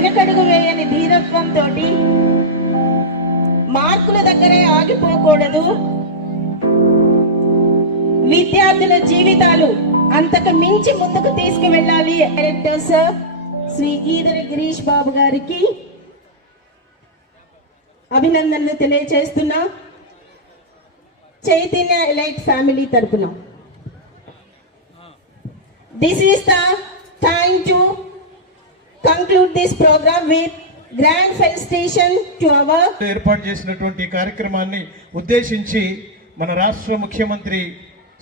వెనకడుగు వేయని ధీరత్వంతో మార్కుల దగ్గరే ఆగిపోకూడదు. విద్యార్థుల జీవితాలు అంతకు మించి ముందుకు తీసుకువెళ్ళాలి. డైరెక్టర్ సార్ శ్రీ గీదర గిరీష్ బాబు గారికి అభినందనలు తెలియజేస్తున్నా చైతన్య ఎలైట్ ఫ్యామిలీ తరపున. This is the thank you conclude this program with grand felicitation to our ఏర్పాటు చేసినటువంటి కార్యక్రమాన్ని ఉద్దేశించి మన రాష్ట్ర ముఖ్యమంత్రి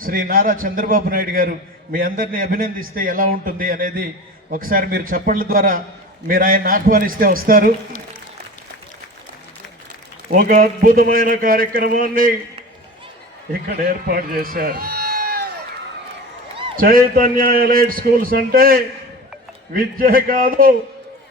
శ్రీ నారా చంద్రబాబు నాయుడు గారు మీ అందరినీ అభినందిస్తే ఎలా ఉంటుంది అనేది ఒకసారి మీరు చప్పట్ల ద్వారా మీరు ఆయన ఆహ్వానిస్తే వస్తారు. ఒక అద్భుతమైన కార్యక్రమాన్ని ఇక్కడ ఏర్పాటు చేశారు. చైతన్య ఎలైట్ స్కూల్స్ అంటే విద్య కాదు.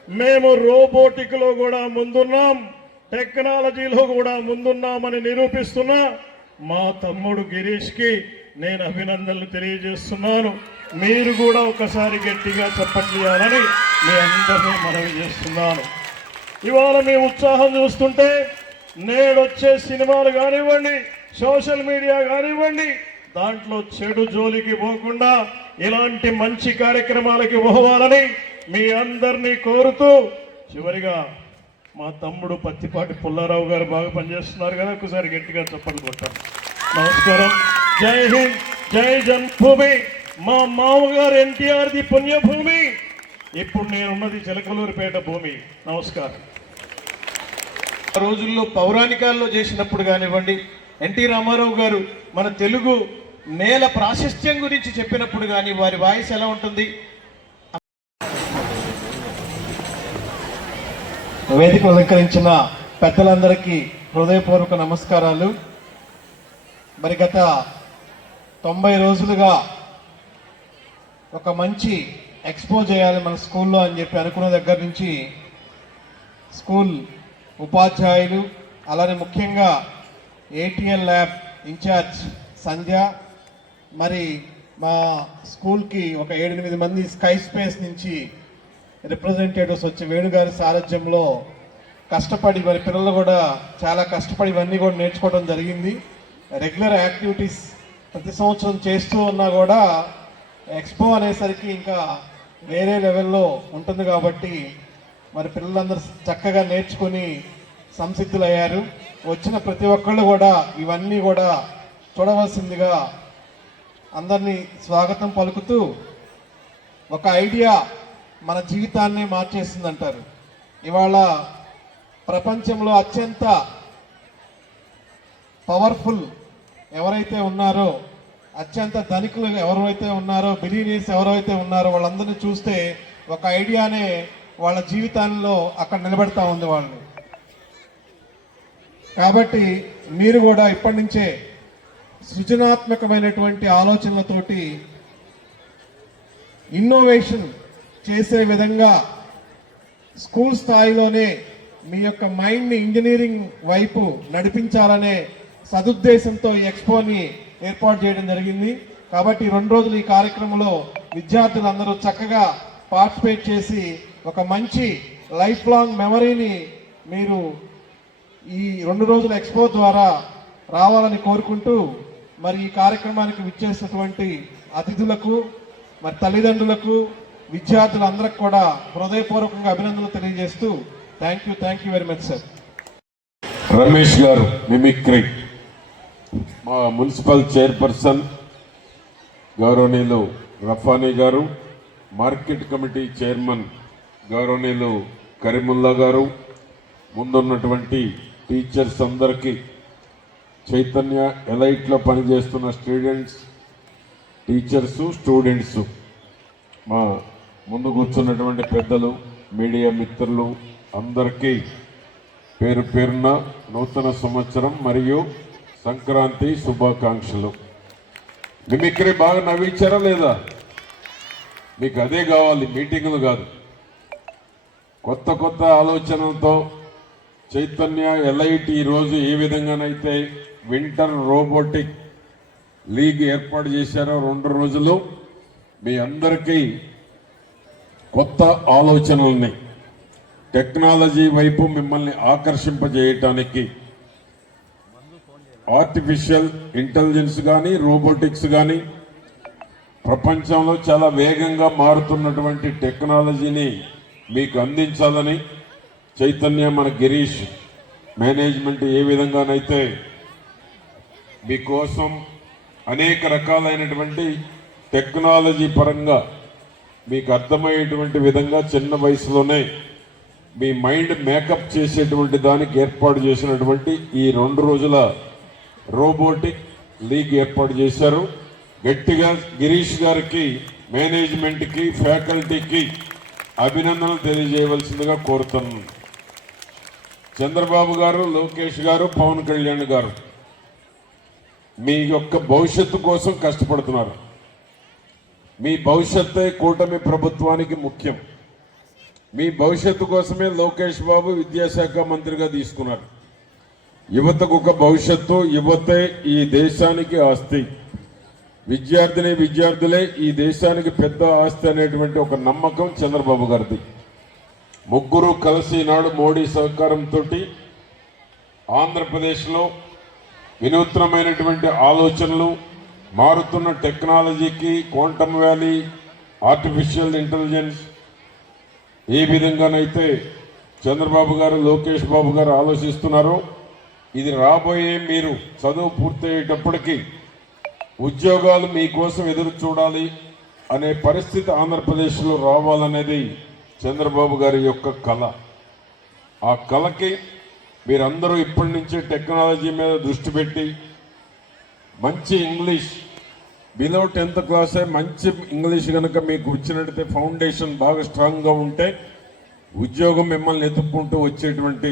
మేము రోబోటిక్లో కూడా ముందున్నాం. టెక్నాలజీలో కూడా ముందున్నామని నిరూపిస్తున్నా మా తమ్ముడు గిరీష్కి నేను అభినందనలు తెలియజేస్తున్నాను. మీరు కూడా ఒకసారి గట్టిగా చెప్పట్లేయాలని మీ అందరినీ మనవి చేస్తున్నాను. ఇవాళ మీ ఉత్సాహం చూస్తుంటే నేడొచ్చే సినిమాలు కానివ్వండి సోషల్ మీడియా కానివ్వండి దాంట్లో చెడు జోలికి పోకుండా ఇలాంటి మంచి కార్యక్రమాలకి పోవాలని మీ అందరినీ కోరుతూ చివరిగా మా తమ్ముడు పత్తిపాటి పుల్లారావు గారు బాగా పనిచేస్తున్నారు కదా ఒకసారి గట్టిగా చెప్పండి కొట్టారు నమస్కారం. జై హింద్ జై జన్మభూమి. మా మామగారు ఎన్టీఆర్ ది పుణ్యభూమి. ఇప్పుడు నేనున్నది చిలకలూరిపేట భూమి. నమస్కారం. ఆ రోజుల్లో పౌరాణికాల్లో చేసినప్పుడు కానివ్వండి ఎన్టీ రామారావు గారు మన తెలుగు నేల ప్రాశస్త్యం గురించి చెప్పినప్పుడు కానీ వారి వాయిస్ ఎలా ఉంటుంది? వేదిక అలంకరించిన పెద్దలందరికీ హృదయపూర్వక నమస్కారాలు. మరి గత తొంభై రోజులుగా ఒక మంచి ఎక్స్పో చేయాలి మన స్కూల్లో అని చెప్పి అనుకున్న దగ్గర నుంచి స్కూల్ ఉపాధ్యాయులు అలానే ముఖ్యంగా ఏటీఎల్ ల్యాబ్ ఇన్ఛార్జ్ సంధ్య మరి మా స్కూల్కి ఒక ఏడెనిమిది మంది స్కై స్పేస్ నుంచి రిప్రజెంటేటివ్స్ వచ్చి వేణుగారి సారథ్యంలో కష్టపడి మరి పిల్లలు కూడా చాలా కష్టపడి ఇవన్నీ కూడా నేర్చుకోవడం జరిగింది. రెగ్యులర్ యాక్టివిటీస్ ప్రతి సంవత్సరం చేస్తూ ఉన్నా కూడా ఎక్స్పో అనేసరికి ఇంకా వేరే లెవెల్లో ఉంటుంది కాబట్టి మరి పిల్లలందరూ చక్కగా నేర్చుకుని సంసిద్ధులయ్యారు. వచ్చిన ప్రతి ఒక్కళ్ళు కూడా ఇవన్నీ కూడా చూడవలసిందిగా అందరినీ స్వాగతం పలుకుతూ ఒక ఐడియా మన జీవితాన్ని మార్చేస్తుందంటారు ఇవాళ ప్రపంచంలో అత్యంత పవర్ఫుల్ ఎవరైతే ఉన్నారో అత్యంత ధనికులు ఎవరైతే ఉన్నారో బిలీనియర్స్ ఎవరైతే ఉన్నారో వాళ్ళందరినీ చూస్తే ఒక ఐడియానే వాళ్ళ జీవితాల్లో అక్కడ నిలబెడతా ఉంది వాళ్ళని. కాబట్టి మీరు కూడా ఇప్పటి నుంచే సృజనాత్మకమైనటువంటి ఆలోచనలతోటి ఇన్నోవేషన్ చేసే విధంగా స్కూల్ స్థాయిలోనే మీ యొక్క మైండ్ని ఇంజనీరింగ్ వైపు నడిపించాలనే సదుద్దేశంతో ఈ ఎక్స్పోని ఏర్పాటు చేయడం జరిగింది. కాబట్టి రెండు రోజులు ఈ కార్యక్రమంలో విద్యార్థులందరూ చక్కగా పార్టిసిపేట్ చేసి ఒక మంచి లైఫ్ లాంగ్ మెమరీని మీరు ఈ రెండు రోజుల ఎక్స్పో ద్వారా రావాలని కోరుకుంటూ మరి ఈ కార్యక్రమానికి విచ్చేసినటువంటి అతిథులకు మరి తల్లిదండ్రులకు విద్యార్థులందరికి కూడా హృదయపూర్వకంగా అభినందనలు తెలియజేస్తూ thank you thank you very much sir Ramesh garu mimicry మా మున్సిపల్ చైర్పర్సన్ గౌరవనీయులు రఫానీ గారు మార్కెట్ కమిటీ చైర్మన్ గౌరవనీయులు కరీముల్లా గారు ముందున్నటువంటి టీచర్స్ అందరికీ చైతన్య ఎలైట్లో పనిచేస్తున్న స్టూడెంట్స్ టీచర్సు స్టూడెంట్స్. మా ముందు కూర్చున్నటువంటి పెద్దలు మీడియా మిత్రులు అందరికీ పేరు పేరున నూతన సంవత్సరం మరియు సంక్రాంతి శుభాకాంక్షలు. మిమిక్రీ బాగా నవ్వించారా లేదా? మీకు అదే కావాలి మీటింగులు కాదు. కొత్త కొత్త ఆలోచనలతో చైతన్య ఎల్ఐటి ఈరోజు ఏ విధంగానైతే వింటర్ రోబోటిక్ లీగ్ ఏర్పాటు చేశారో రెండు రోజులు మీ అందరికీ కొత్త ఆలోచనల్ని టెక్నాలజీ వైపు మిమ్మల్ని ఆకర్షింపజేయటానికి ఆర్టిఫిషియల్ ఇంటెలిజెన్స్ కానీ రోబోటిక్స్ కానీ ప్రపంచంలో చాలా వేగంగా మారుతున్నటువంటి టెక్నాలజీని మీకు అందించాలని చైతన్య మన గిరీష్ మేనేజ్మెంట్ ఏ విధంగానైతే మీకోసం అనేక రకాలైనటువంటి టెక్నాలజీ పరంగా మీకు అర్థమయ్యేటువంటి విధంగా చిన్న వయసులోనే మీ మైండ్ మేకప్ చేసేటువంటి దానికి ఏర్పాటు చేసినటువంటి ఈ రెండు రోజుల రోబోటిక్ లీగ్ ఏర్పాటు చేశారు. గట్టిగా గిరీష్ గారికి మేనేజ్మెంట్కి ఫ్యాకల్టీకి అభినందనలు తెలియజేయవలసిందిగా కోరుతున్నాను. చంద్రబాబు గారు లోకేష్ గారు పవన్ కళ్యాణ్ గారు మీ యొక్క భవిష్యత్తు కోసం కష్టపడుతున్నారు. మీ భవిష్యత్తే కూటమి ప్రభుత్వానికి ముఖ్యం. మీ భవిష్యత్తు కోసమే లోకేష్ బాబు విద్యాశాఖ మంత్రిగా తీసుకున్నారు. యువతకు ఒక భవిష్యత్తు యువతే ఈ దేశానికి ఆస్తి. విద్యార్థిని విద్యార్థులే ఈ దేశానికి పెద్ద ఆస్తి అనేటువంటి ఒక నమ్మకం చంద్రబాబు గారిది. ముగ్గురు కలిసి నాడు మోడీ సహకారంతో ఆంధ్రప్రదేశ్లో వినూత్నమైనటువంటి ఆలోచనలు మారుతున్న టెక్నాలజీకి క్వాంటమ్ వ్యాలీ ఆర్టిఫిషియల్ ఇంటెలిజెన్స్ ఏ విధంగానైతే చంద్రబాబు గారు లోకేష్ బాబు గారు ఆలోచిస్తున్నారో ఇది రాబోయే మీరు చదువు పూర్తయ్యేటప్పటికీ ఉద్యోగాలు మీకోసం ఎదురు చూడాలి అనే పరిస్థితి ఆంధ్రప్రదేశ్లో రావాలనేది చంద్రబాబు గారి యొక్క కళ. ఆ కళకి మీరందరూ ఇప్పటి నుంచే టెక్నాలజీ మీద దృష్టి పెట్టి మంచి ఇంగ్లీష్ బిలో టెన్త్ క్లాసే మంచి ఇంగ్లీష్ కనుక మీకు వచ్చినట్టయితే ఫౌండేషన్ బాగా స్ట్రాంగ్గా ఉంటే ఉద్యోగం మిమ్మల్ని ఎత్తుక్కుంటూ వచ్చేటువంటి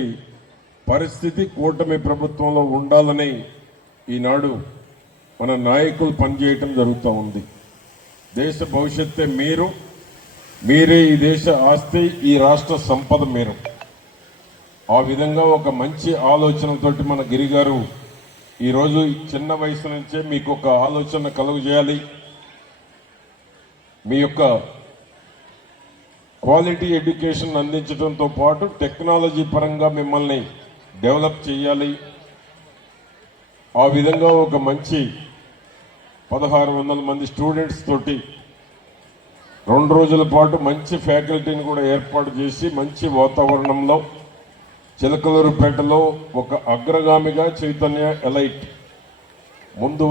పరిస్థితి కూటమి ప్రభుత్వంలో ఉండాలని ఈనాడు మన నాయకులు పనిచేయటం జరుగుతూ ఉంది. దేశ భవిష్యత్తే మీరు మీరే ఈ దేశ ఆస్తి ఈ రాష్ట్ర సంపద మీరు. ఆ విధంగా ఒక మంచి ఆలోచనతోటి మన గిరి గారు ఈరోజు చిన్న వయసు నుంచే మీకు ఒక ఆలోచన కలుగు చేయాలి. మీ యొక్క క్వాలిటీ ఎడ్యుకేషన్ అందించడంతో పాటు టెక్నాలజీ పరంగా మిమ్మల్ని డెవలప్ చేయాలి. ఆ విధంగా ఒక మంచి పదహారు వందల మంది స్టూడెంట్స్ తోటి రెండు రోజుల పాటు మంచి ఫ్యాకల్టీని కూడా ఏర్పాటు చేసి మంచి వాతావరణంలో చిలకలూరుపేటలో ఒక అగ్రగామిగా చైతన్య ఎలైట్ ముందు